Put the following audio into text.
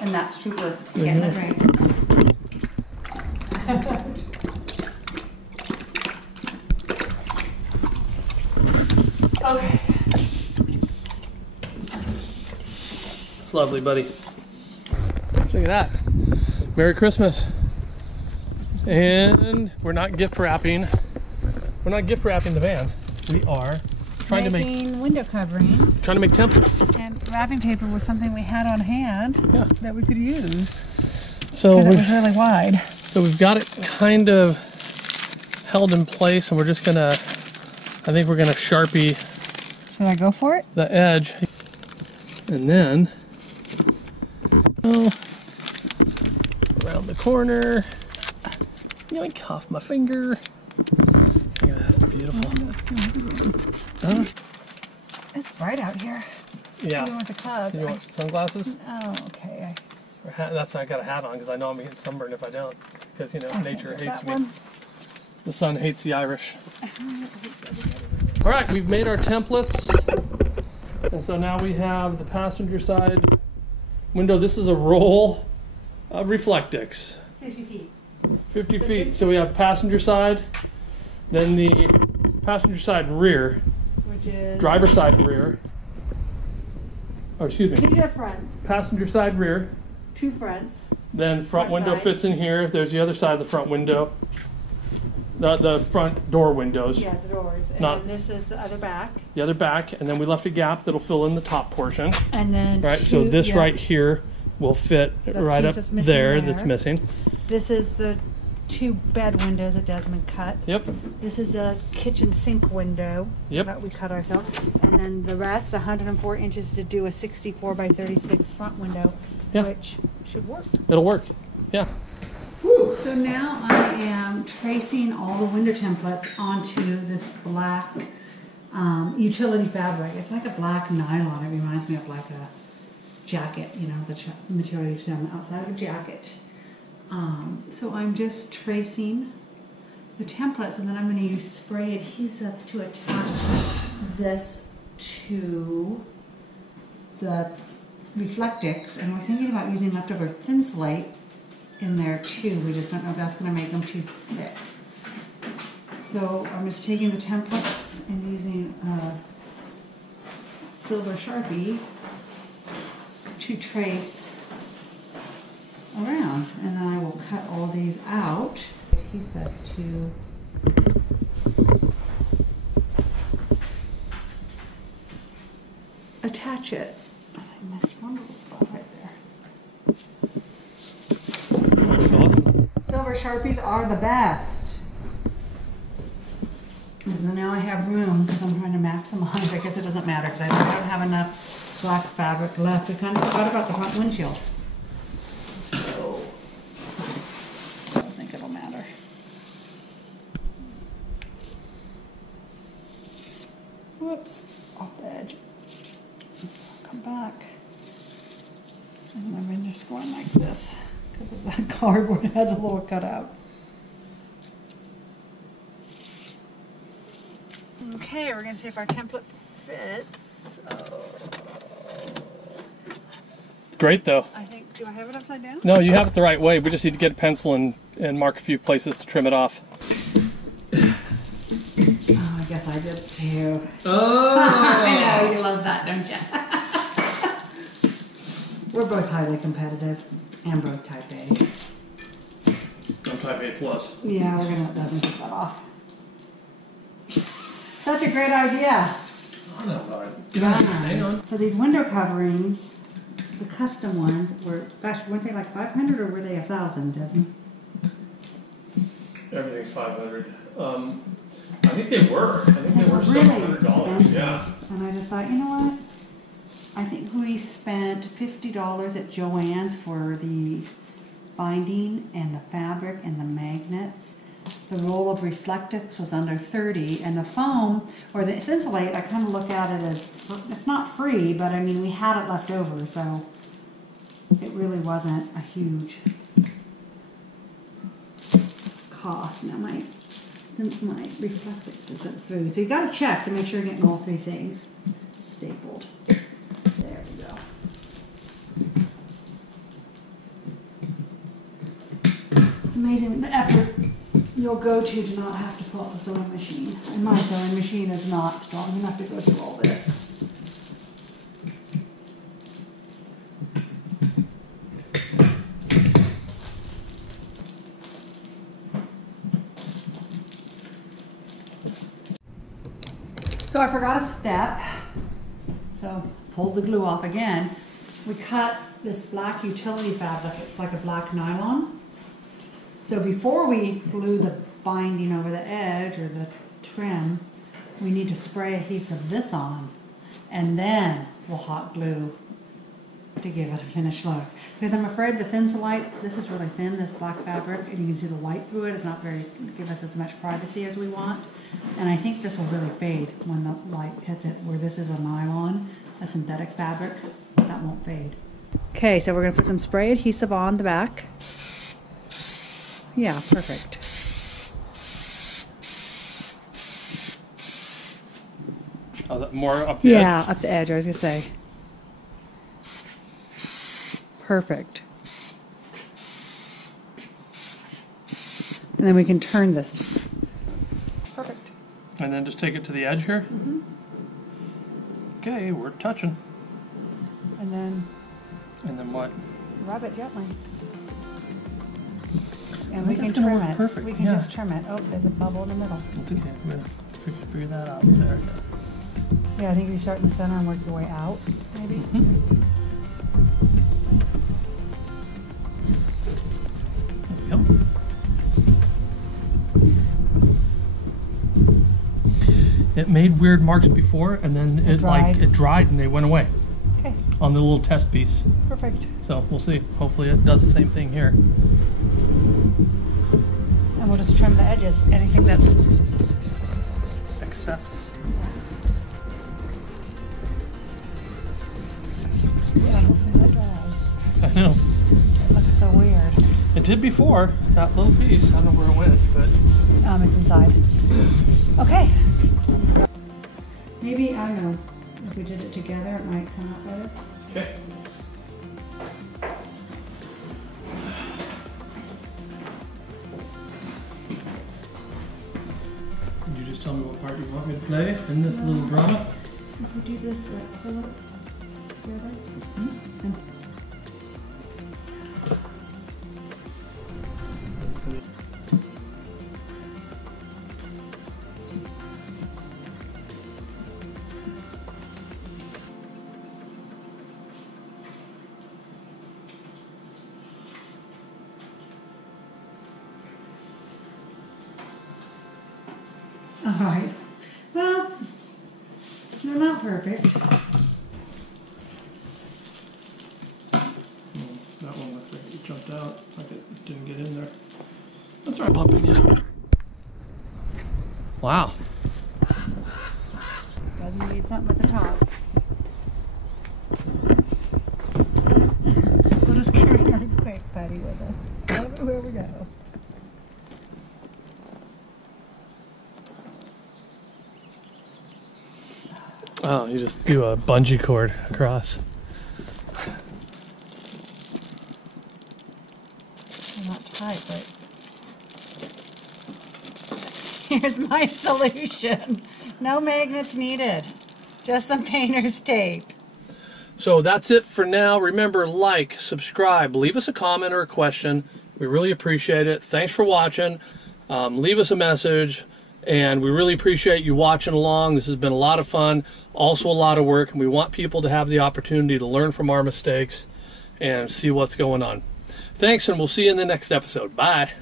And that's true for getting a drink. Okay. It's lovely, buddy. Look at that. Merry Christmas. And we're not gift wrapping. We're not gift wrapping the van. We are trying to make window coverings. Trying to make templates. And wrapping paper was something we had on hand that we could use. So it was really wide. So we've got it kind of held in place, and we're just gonna, I think we're gonna Sharpie. Should I go for it? The edge. And then, around the corner. Yoink, off my finger. Look at that, beautiful. It's bright out here. Yeah. Even with the clouds. You want sunglasses? Oh, okay. I got a hat on because I know I'm gonna get sunburned if I don't. Because nature hates me. One. The sun hates the Irish. All right, we've made our templates, and so now we have the passenger side window. This is a roll of Reflectix. 50 feet. 50 feet. So we have passenger side, then the passenger side rear, which is driver side rear. Oh, excuse me. Give me the front. Passenger side rear. Two fronts. Then front window side. fits in here. There's the other side of the front window. The front door windows. Yeah, the doors. And then this is the other back. The other back, and then we left a gap that'll fill in the top portion. And then right, so this right here will fit right up there that's missing. This is the 2 bed windows that Desmond cut. Yep. This is a kitchen sink window that we cut ourselves. And then the rest, 104 inches to do a 64 by 36 front window, which should work. It'll work, yeah. So now I am tracing all the window templates onto this black utility fabric. It's like a black nylon. It reminds me of like a jacket, the material you see on the outside of a jacket. So I'm just tracing the templates, and then I'm going to use spray adhesive to attach this to the Reflectix, and we're thinking about using leftover thin slate in there too. We just don't know if that's going to make them too thick. So I'm just taking the templates and using silver Sharpie to trace around, and then I will cut all these out. Adhesive to attach it. I missed one little spot right there. That was awesome. Silver Sharpies are the best. So now I have room because I'm trying to maximize. I guess it doesn't matter because I don't have enough black fabric left. We kind of forgot about the front windshield. So I don't think it'll matter. Whoops, off the edge. Come back. And I'm just going like this because of the cardboard has a little cutout. Okay, we're going to see if our template fits. Great though. I think, do I have it upside down? No, you have it the right way. We just need to get a pencil and mark a few places to trim it off. Oh, I guess I did too. Oh! I know, you love that, don't you? We're both highly competitive and both type A. I'm type A plus. Yeah, we're going to let Desmond take that off. Such a great idea. Son of a... Hang on. So these window coverings, the custom ones, were, gosh, weren't they like 500 or were they 1,000, Desmond? Everything's 500. I think they were. I think they were really $700. Yeah. And I just thought, you know what? I think we spent $50 at Joann's for the binding and the fabric and the magnets. The roll of Reflectix was under $30, and the foam or the insulate, I kind of look at it as, it's not free, but I mean we had it left over, so it really wasn't a huge cost. Now my Reflectix isn't through, so you got to check to make sure you're getting all 3 things stapled. There we go. It's amazing the effort you'll go to not have to pull up a sewing machine. And my sewing machine is not strong enough to go through all this. So I forgot a step, so pulled the glue off again. We cut this black utility fabric, it's like a black nylon. So before we glue the binding over the edge or the trim, we need to spray adhesive this on, and then we'll hot glue to give it a finished look. Because I'm afraid the Thinsulite, this is really thin, this black fabric, and you can see the white through it. It's not very, give us as much privacy as we want. And I think this will really fade when the light hits it, where this is a nylon, a synthetic fabric, that won't fade. Okay, so we're gonna put some spray adhesive on the back. Yeah, perfect. Oh, that more up the edge? Yeah, up the edge, I was gonna say. Perfect. And then we can turn this. Perfect. And then just take it to the edge here? Mm-hmm. Okay, we're touching. And then what? rub it gently. And we can trim it. Perfect. We can just trim it. Oh, there's a bubble in the middle. That's okay. I'm gonna figure that out. There we go. Yeah, I think you start in the center and work your way out, maybe. Mm-hmm. There we go. It made weird marks before, and then it dried and they went away. Okay. On the little test piece. Perfect. So we'll see. Hopefully it does the same thing here. And we'll just trim the edges. Anything that's excess. Yeah, hopefully that dries. I know. It looks so weird. It did before, that little piece. I don't know where it went, but it's inside. Okay. Maybe, I don't know, if we did it together, it might come out better. okay. Could you just tell me what part you want me to play in this little drama? If we do this, like, pull it together. And all right. Well, they're not perfect. That one looks like it jumped out, like it didn't get in there. That's right, bumping you. Wow. Doesn't need something at the top. We'll just carry really quick, Patty, with us. Everywhere we go. Oh, you just do a bungee cord across. They're not tight, but here's my solution. No magnets needed. Just some painter's tape. So that's it for now. Remember, like, subscribe, leave us a comment or a question. We really appreciate it. Thanks for watching. Leave us a message. And we really appreciate you watching along. This has been a lot of fun, also a lot of work, and we want people to have the opportunity to learn from our mistakes and see what's going on. Thanks, and we'll see you in the next episode. Bye.